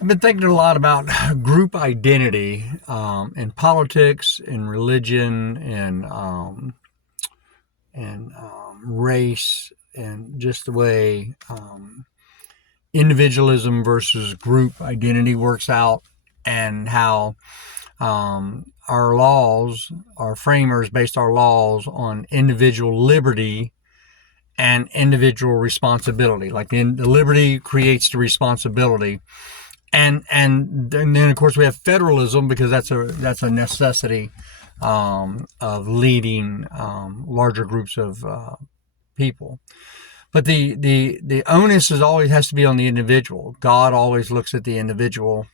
I've been thinking a lot about group identity in politics, in religion, and race, and just the way individualism versus group identity works out, and how our laws, our framers based our laws on individual liberty and individual responsibility. Like the liberty creates the responsibility, and then of course we have federalism because that's a necessity of leading larger groups of people. But the onus is always has to be on the individual. God always looks at the individual,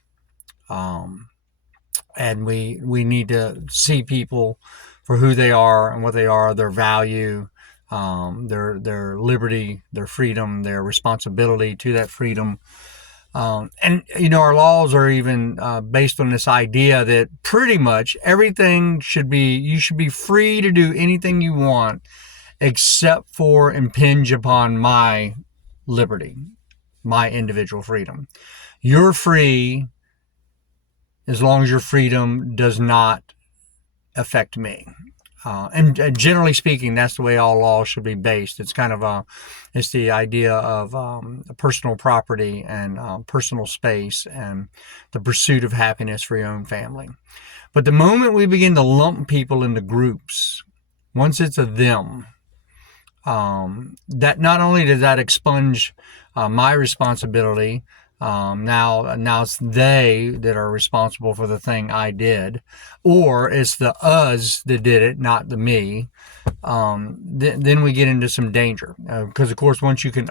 and we need to see people for who they are and what they are, their value, their liberty, their freedom, their responsibility to that freedom. And our laws are even based on this idea that pretty much everything you should be free to do anything you want except for impinge upon my liberty, my individual freedom. You're free as long as your freedom does not affect me. And generally speaking, that's the way all laws should be based. It's kind of it's the idea of personal property and personal space and the pursuit of happiness for your own family. But the moment we begin to lump people into groups, once it's a them, that not only does that expunge my responsibility, now it's they that are responsible for the thing I did, or it's the us that did it, not the me. Then we get into some danger because, of course, once you can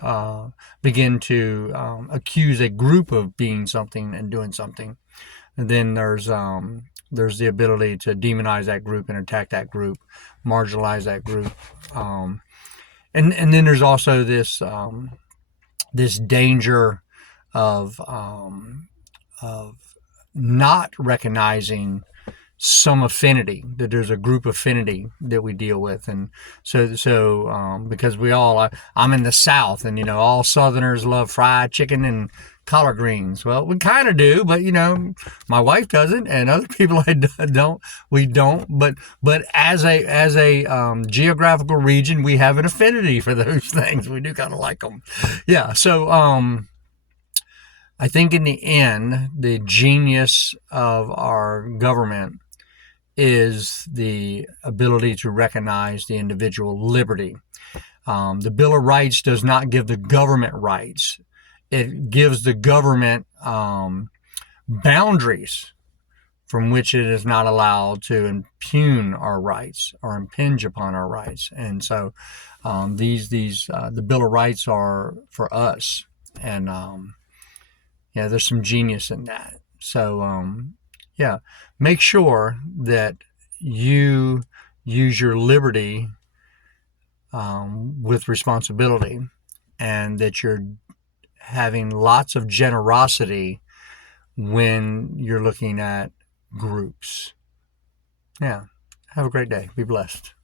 begin to accuse a group of being something and doing something, then there's the ability to demonize that group and attack that group, marginalize that group, and then there's also this danger of not recognizing some affinity, that there's a group affinity that we deal with. And so because I'm in the South, and all Southerners love fried chicken and collard greens. Well, we kind of do, but my wife doesn't, and other people we don't. But as a geographical region, we have an affinity for those things. We do kind of like them. Yeah. So I think in the end, the genius of our government is the ability to recognize the individual liberty. The Bill of Rights does not give the government rights. It gives the government boundaries from which it is not allowed to impugn our rights or impinge upon our rights. And so the Bill of Rights are for us. And there's some genius in that. So, make sure that you use your liberty with responsibility, and that you're having lots of generosity when you're looking at groups. Yeah. Have a great day. Be blessed.